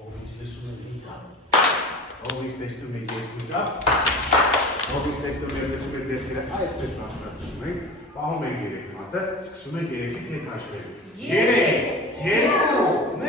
Ովից լսում են ինձ, ովից տեսնում են երկուզա, ովից տեսնում են լսում են ձերքերը այսպես բարձրացնում են, պահում են երեք մատը, սկսում են երեքից հետ հաշվել։ 3, 2,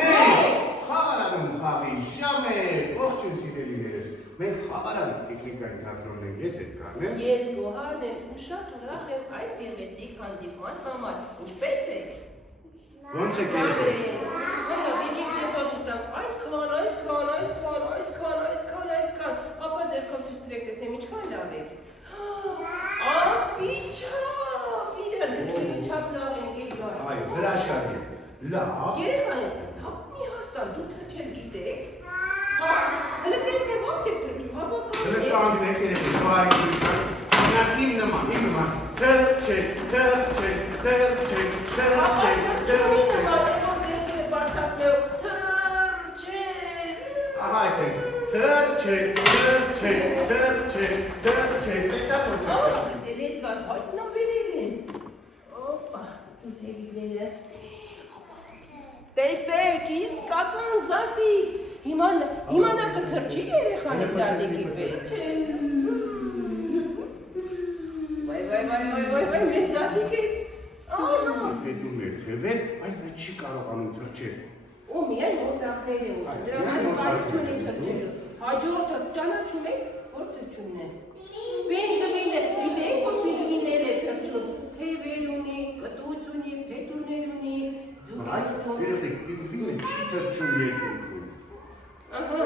1, խաղարանում խաղի ժամ է, ողջույն սիրելիներս, մենք խաղարան տեխնիկային թատրոնն ենք, ես հետ Կարմեն։ Ես գոհարն եմ ու շատ ուրախ եմ այս գեղեցիկ հանդիպման համար, ինչպես եք։ Ոնց եք երեխեք։ Այսքան, ապա ձերքով ցույց տվեք, տեսնեմ ինչքան լավ եք։ Ապիչապ, իրար չափ լավ ենք եկար։ Այ, հրաշալի է, լավ։ Երեխաներ, մի հաստատ դու թրջել գիտեք։ Հələ տեսնեմ ոնց եք թրջում, հավական Հələ կանգնեք երեխեք, բարի ցույց տալ։ Իմ նման, թրջեք, Ահա այսպես, թրջեք, տեսա՞ր ոնց եք։ Դերետ կար, այս նա վերել են։ Օպա, ուտելիքները։ Տեսեք, իսկական զատիկ։ Հիմա նա կթրջի երեխանի զատիկի պես։ Վայ, մեր զատիկ է։ Պետում էր թևեր, այս նա չի կարողանում թրջել։ Ու միայն մոծակներ է ուղղում, դրա համար կարիք չունի թրջելու։ Հաջորդը ճանաչում եք, որ թրջումն է։ Պինգվինը, գիտեք, որ պինգվիններ է թրջում, թևեր ունի, կտուց ունի, փետուրներ ունի, Այս երեխեք, պինգվինը չի թրջում երկնքում։ Ահա,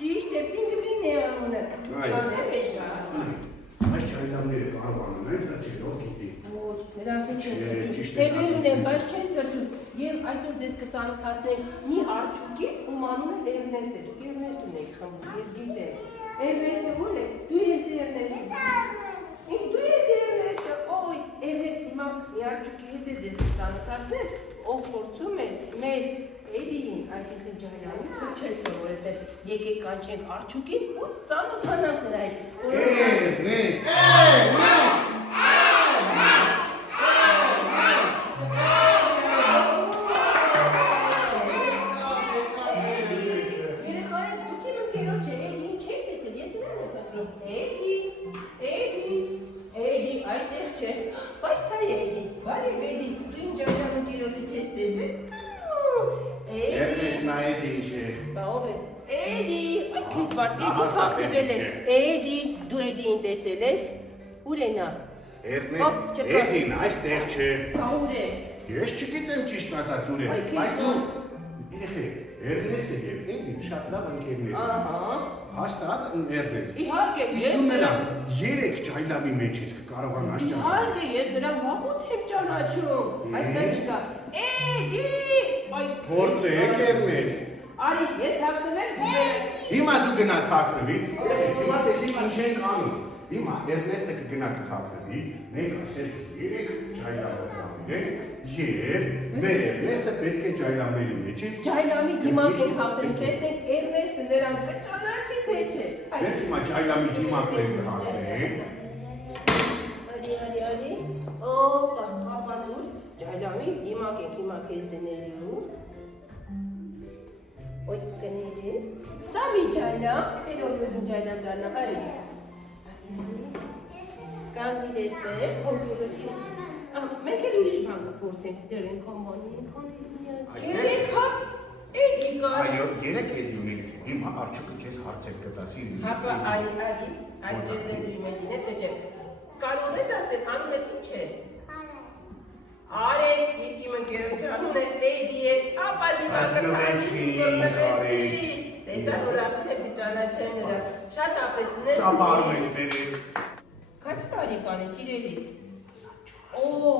ճիշտ է, պինգվին է անունը, կանև է դա։ Այս ճայլամները կարողանում են թրջելով գիտի։ Ոչ, նրանք չեն թրջում, թևեր ունեն, բայց չեն թրջում, և այսօր ձեզ կծանոթացնենք մի արջուկի, ում անունը Էրնեստ է, դուք Էրնեստ ունեք խմբում, ես գիտեմ։ Էրնեստը ո՞ր է, դու ես Էրնեստը։ Դու ես Էրնեստը, ոյ, Էրնեստ հիմա մի արջուկի հետ է ձեզ կծանոթացնենք, ով փորձում է մեր Էդիին, այսինքն ջայլամին թրջել սովորեցնել, եկեք կանչենք արջուկին ու ծանոթանանք նրա հետ։ Էդի, դու Էդիին տեսել ես, ուր է նա։ Էդին այստեղ չէ։ Ուր է։ Ես չգիտեմ ճիշտ ասած ուր է, բայց դու երեխեք, Էրնեստը և Էդին շատ լավ ընկերներ են։ Հաստատ Էրնեստ։ Իհարկե, Իսկ դու նրան երեք ջայլամի մեջ ես կարողանաս ճանաչել։ Իհարկե, ես նրան վաղուց եմ ճանաչում, այստեղ չկա։ Էդի, Փորձեք Էրնեստ։ Արի, ես թաքնվեմ, Հիմա դու գնա թաքնվի, հիմա տեսիք ինչ ենք անում։ Հիմա Էրնեստը կգնա թաքնվի, մենք ասել երեք ջայլամներ ենք և մեր Էրնեստը պետք է ջայլամների մեջից Ջայլամի դիմակ ենք հաղթել, տեսնենք Էրնեստը նրան կճանաչի թե չէ։ Մենք հիմա ջայլամի դիմակն ենք հաղթենք։ Արի, օպա, ապա դուր, ջայլամի դիմակ ենք հիմա քեզ դնելու։ Ոյ կների, սա մի ջայլամ, էլ ով ուզում ջայլամ դառնա, արի։ Կանգնի դեսներ, հոգուղի։ Մենք էլ ուրիշ բան կփորձենք, դեր ենք հոմոնի, երեք հատ Էդի կար։ Այո, երեք Էդի ունենք, հիմա արջուկը քեզ հարցեր կտասի։ Հապա արի, այդ դեզնեմ դիմեդին է, թե չէ։ Կարող ես ասել, անունը ինչ է։ Արեք, իսկ իմ ընկերոջ անունը Էդի է, ապա դիմակը Հատնվեցի, տեսան որ ասում եք ճանաչեն նրա, շատ ապես նես Ճապարում ենք ներել։ Քանի տարեկան է, սիրելիս։ Օ,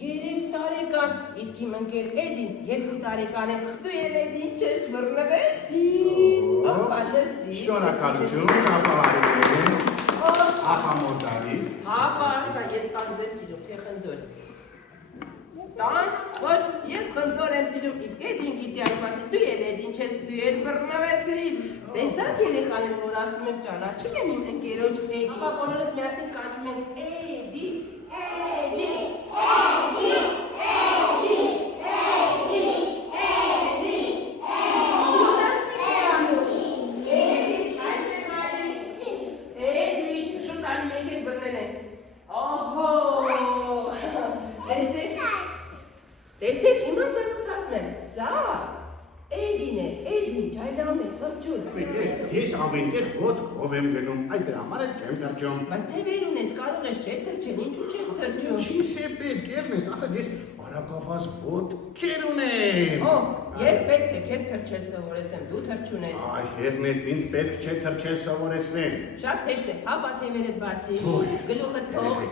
3 տարեկան, իսկ իմ ընկեր Էդին 2 տարեկան է, դու էլ Էդին չես բռնվեցին, ապա նստի։ Շնորհակալություն, ճապարում ապա մոտարի։ Ապա ասա, ես տանձ եմ սիրում, թե խնձոր։ Տանձ, ոչ, ես խնձոր եմ սիրում, իսկ Էդին գիտի այն մասին, դու էլ Էդին չես, դու էլ բռնվեցին։ Տեսակ երեխաներ, որ ասում եք ճանաչում եմ իմ ընկերոջ Էդի, ապա բոլորս միասին կանչում ենք Էդի, Էդի, Էդի, Էդի, Էդի, Էդի, Էդի, տանել, սա Էդին է, Էդին ջայլամ է, թրջուն։ Ես ամենտեղ ոտ ով եմ գնում, այդ դրա համար չեմ թրջում։ Բայց թևեր ունես, կարող ես չէ թրջել, ինչու չես թրջում։ Ինչի՞ս է պետք, Էրնեստ, ախր ես բարակավազ ոտքեր ունեմ։ Օ, ես պետք է քեզ թրջել սովորեցնեմ, դու թրջունես։ Այ, Էրնեստ, ինձ պետք չէ թրջել սովորեցնել։ Շատ հեշտ է, հապա թևերդ բացի, գլուխդ թող։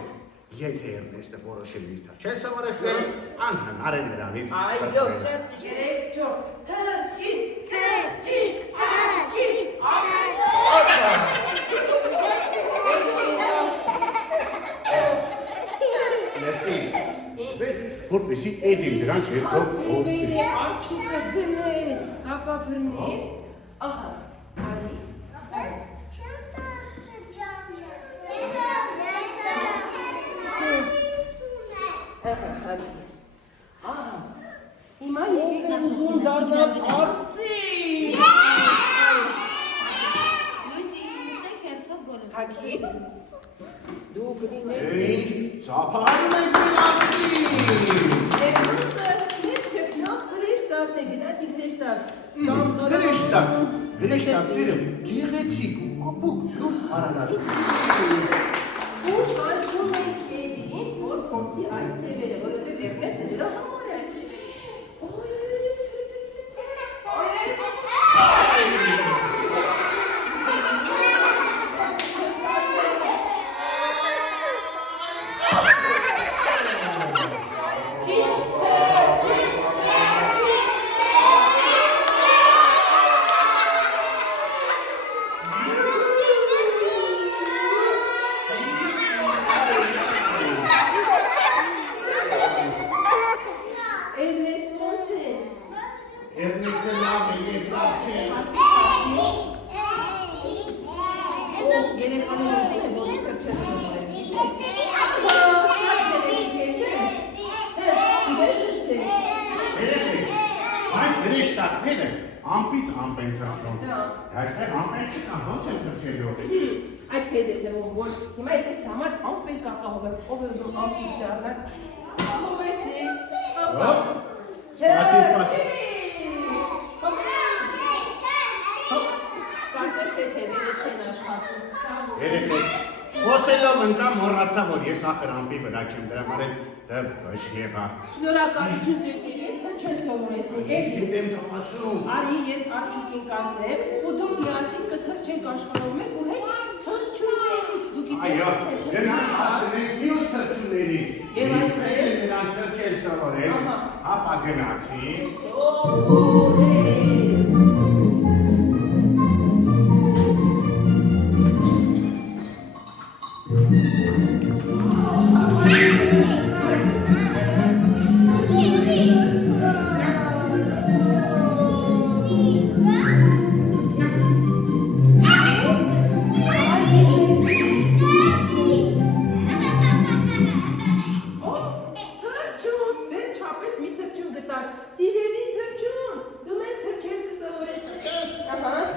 Եթե Էրնեստը որոշել ինձ թրջել սովորեցնել, անհնար է նրանից Այո, թրջել։ շատ երեք, չոր, թրջի, Լսի, որպեսի Էդին դրանք հետով ողջի։ Այդի արջուկը գնել, հապա բրներ, ահա, արի։ Հիմա եկեք նա ուզում դարձնակ արծի։ Լույսի, նստեք հերթով բոլոր։ Հակի, դու գրիներ։ Ինչ, ծափարում եք իրացի։ Էրնոսը, ես չեք նավ գրեշտավն է, գնացի գրեշտավ։ Գրեշտավ դիրը, գեղեցիկ ու ապուկ լուր արանած։ Ու չանցում ենք Էդին, որ փորձի այս թևերը, որովհետև Էրնեստը դրա համար է այս։ Էրնեստը լավ է, ես լավ չեմ։ Բայց գրեշտակները ամպից ամպ են թրջում։ Այստեղ ամպեր չկան, ոնց են թրջելու։ Այդ քեզ է թվում, որ հիմա ես համար ամպ են կապահովել, ով է ուզում ամպիկ դառնալ։ Ամովեցի, ապա։ Սպասի։ Կարծես թե թևերը չեն աշխատում։ Երեքեք, խոսելով ընկա մոռացա, որ ես ախր ամպի վրա չեմ, դրա համար էլ դպշ եղա։ Շնորհակալություն ձեզ ես թրջել սովորեցնի։ Ես եմ ասում։ Արի ես արջուկին կասեմ, ու դուք միասին կթրջենք աշխարհում եք ու հետ թրջուններից։ Դուք Այո, դրանք հասցնենք մյուս թրջունների։ Եվ Ինչպես են նրանք թրջել սովորել, հապա գնացի։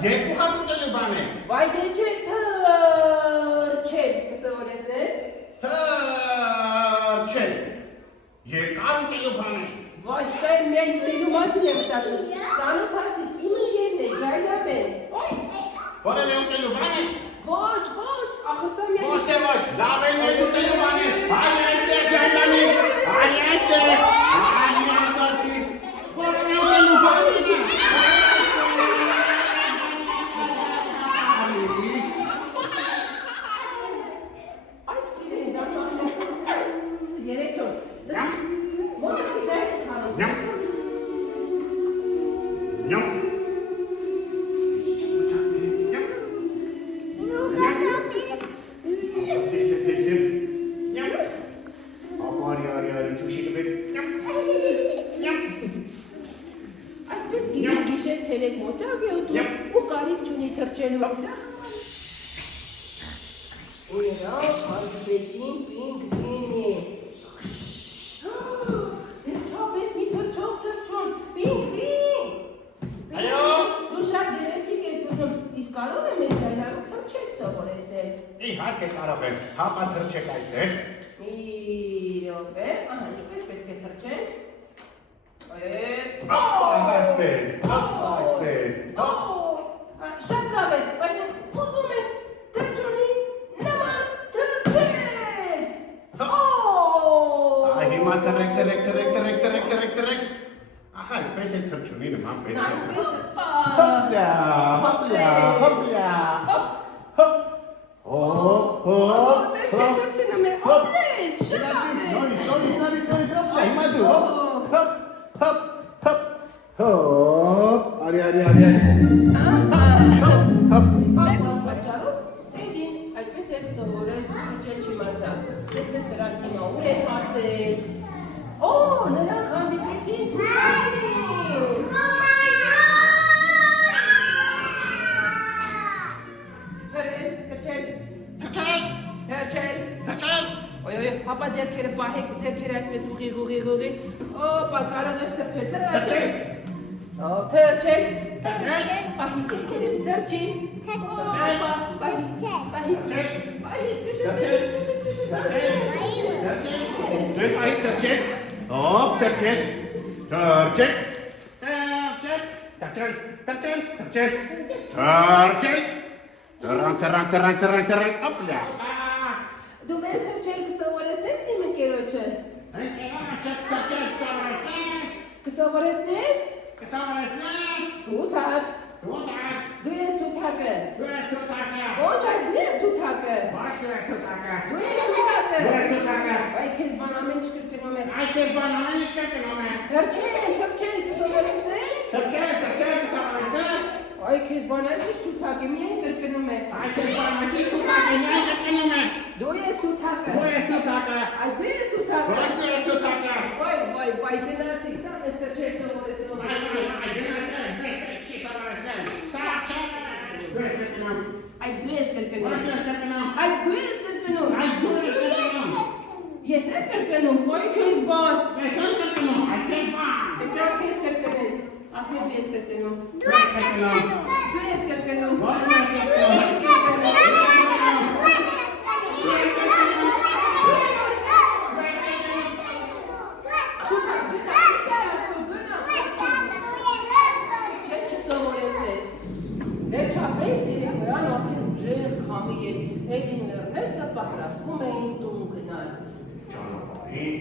Երկու հատ ուտելու բան է։ Վայ դե չէ թրջել կսովորեցնես։ Թրջել։ Երկար ուտելու բան է։ Վայ սա էլ միայն ուտելու մասին է մտածում։ Ծանոթացիր, իմ իրեն է, ջայլապ է։ Ոյ, Որևէ ուտելու բան է։ ոչ, ախր սա միայն Ոչ թե ոչ, լավ էլ մեծ ուտելու բան է։ Այ այստեղ ջայլանի, այ այստեղ, այ ասացի, որևէ ուտելու բան է։ այս իրեն դառնալու երեք օր։ Ո՞ր է քանում։ Նյամ։ Նյամ։ Այսպես գիշեր ցերեկ մոծակ է ուտում ու կարիք չունի թրջելու։ Ուրա, հարգվեցին պինգ գինի։ Չապես մի թրջոն, պինգ։ Այո։ Դու շատ գեղեցիկ ես ուզում, իսկ կարող եմ ես դրանով թրջել սովորեցնել։ Իհարկե կարող եմ, հապա թրջեք այստեղ։ Մի րոպե, ահա, ինչպես պետք է թրջել։ Ա, այսպես, այսպես, Շատ լավ է, բայց ուզում է թրջունի նման թրջել։ Հիմա տրեք, ահա, այդպես է թրջունի նման պետք է։ Հոպլա, հոպլա, հոպլա, հոպ, Տեսեք թրջնում է, օպլես, շատ է։ հոպլա, հիմա դու, հոպ, արի, Այդպես էր սովորել թրջել չիմացավ, տեսքես դրանք հիմա ուր է ասել։ Օ, նրանք հանդիպեցին թուրքային։ Թրջել։ Ոյ, հապա ձերքերը պահեք, ձերքերը այսպես ուղի, օպա, կարող ես թրջել, թրջել, պահի ձերքերը, թրջի, օպա, պահի, Dön ayı tercih. Hop tercih. Tercih. Tercih. Hopla. Դու մեզ թրջել կսովորեցնես իմ ընկերոջը։ Կսովորեցնես։ Թութակ։ Դու ես թութակը։ Ոչ, այ դու ես թութակը։ Դու ես թութակը։ Այ քեզ բան ամեն ինչ կրկնում է։ Թրջել, կսովորեցնես։ Այ քեզ բան այս ինչ թութակը միայն կրկնում է։ Դու ես թութակը։ Այ դու ես թութակը։ Վայ, գնացիք, սա ես թրջել սովորեցնում։ Այ դու ես կրկնում։ Ես եմ կրկնում, ոյ քեզ բան։ Ես քեզ կրկնես։ Ասմի դու ես կրկնում։ Դու ես կրկնում։ Վերջապես երեկոյան արդեն ուժեղ քամի էր, Էդին ու Էրնեստը պատրաստվում էին տուն գնալ։ Ճանապարհին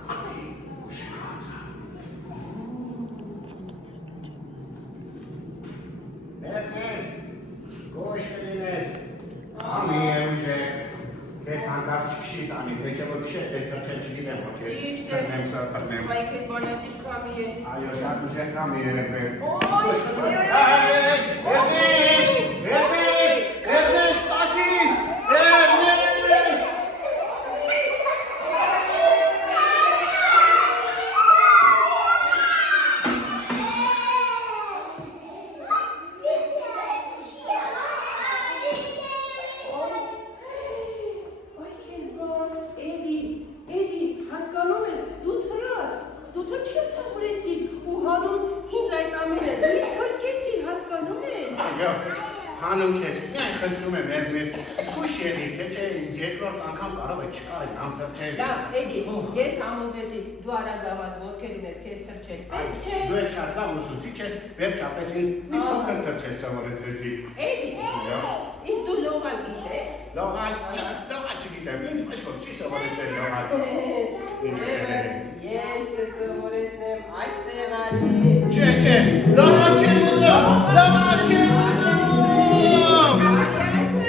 քամի ուժեղացավ։ Էրնեստ, զգույշ կլինես, քամի է ուժեղ, քեզ հանկարծ չքշի տանի, թե չէ որ քշեց, ես թրջել չգիտեմ, որ քեզ կրնեմ, սրբրնեմ։ Այ քեզ բանացիչ քամի է։ Այո, շատ ուժեղ քամի է, Էրնեստ։ Էրնեստ, ասի, Էրնեստ։ Էդի, հասկանում ես, դու թրջել սովորեցիր ու հանուն ինձ այդ ամենը, դու ինձ թրկեցիր, հասկանում ես։ Այո, հանուն քեզ, միայն խնդրում եմ Էրնեստ, զգույշ եղիր, թե չէ երկրորդ անգամ կարող է չկարել ամ թրջել։ Լավ, Էդի, ես համոզվեցի, դու արագավազ ոտքեր ունես քեզ թրջել, պետք չէ։ Դու եք շատ լավ ուսուցիչ ես, վերջապես ինձ մի փոքր թրջել սովորեցրեցի։ Էդի, իսկ դու լողալ գիտես։ Լողալ չգիտեմ, ինձ ոչ որ չի սովորեցրել լողալ։ Ես կսովորեցնեմ այստեղ արի։ Չէ, լողալ չեմ ուզում, լողալ չեմ ուզում։ Այստեղ,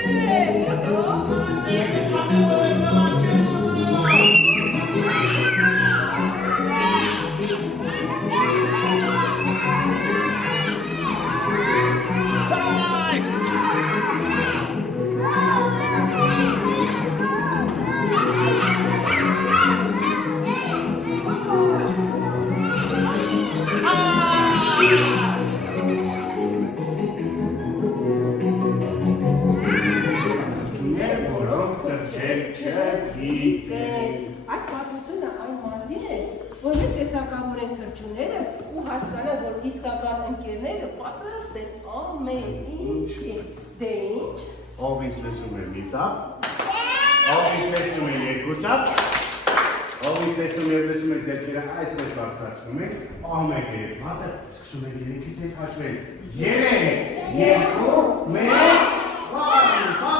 Այս պատմությունը այն մասին է, որ մենք տեսակավոր են թրջունները ու հասկանան, որ իսկական ընկերները պատրաստ են ամեն ինչի։ Դե ինչ։ Ով ինձ լսում է մի ծափ, ով ինձ լսում է երկու ծափ, Ողջ տեսնում եւ լսում եք ձեռքերը այսպես բարձրացնում եք, պահում եք երեք մատը, սկսում եք երեքից հետ հաշվել։ 3, 2, 1,